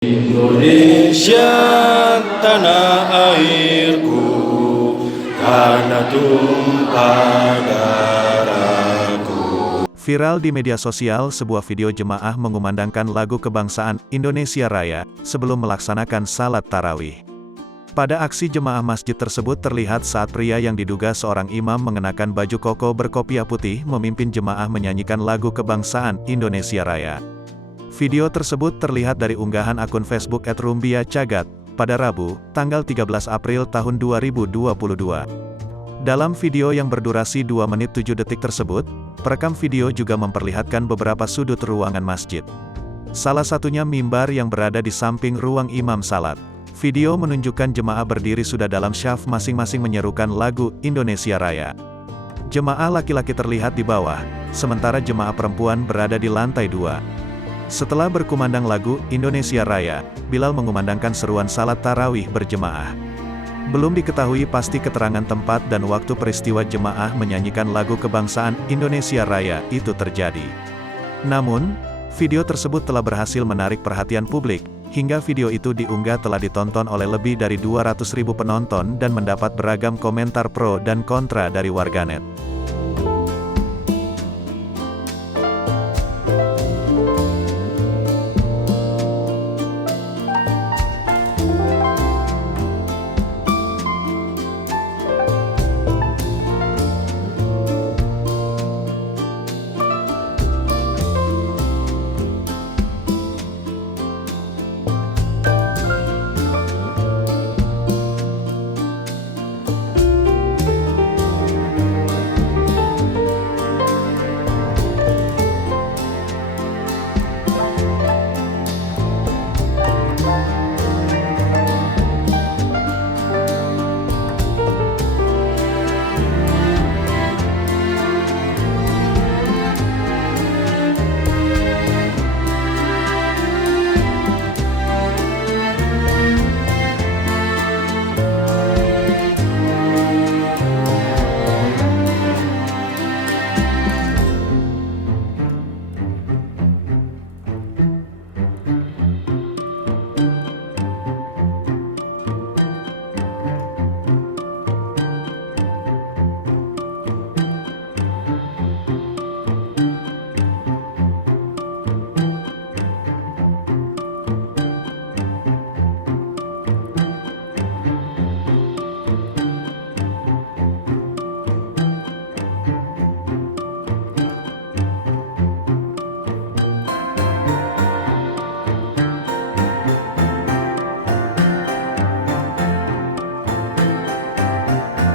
Indonesia tanah airku, karena tumpah darahku. Viral di media sosial sebuah video jemaah mengumandangkan lagu kebangsaan Indonesia Raya sebelum melaksanakan salat tarawih. Pada aksi jemaah masjid tersebut terlihat saat pria yang diduga seorang imam mengenakan baju koko berkopiah putih memimpin jemaah menyanyikan lagu kebangsaan Indonesia Raya. Video tersebut terlihat dari unggahan akun Facebook @rumbia_cagat pada Rabu, tanggal 13 April tahun 2022. Dalam video yang berdurasi 2 menit 7 detik tersebut, perekam video juga memperlihatkan beberapa sudut ruangan masjid. Salah satunya mimbar yang berada di samping ruang imam salat. Video menunjukkan jemaah berdiri sudah dalam syaf masing-masing menyerukan lagu Indonesia Raya. Jemaah laki-laki terlihat di bawah, sementara jemaah perempuan berada di lantai 2. Setelah berkumandang lagu Indonesia Raya, Bilal mengumandangkan seruan salat tarawih berjemaah. Belum diketahui pasti keterangan tempat dan waktu peristiwa jemaah menyanyikan lagu kebangsaan Indonesia Raya itu terjadi. Namun, video tersebut telah berhasil menarik perhatian publik, hingga video itu diunggah telah ditonton oleh lebih dari 200.000 penonton dan mendapat beragam komentar pro dan kontra dari warganet.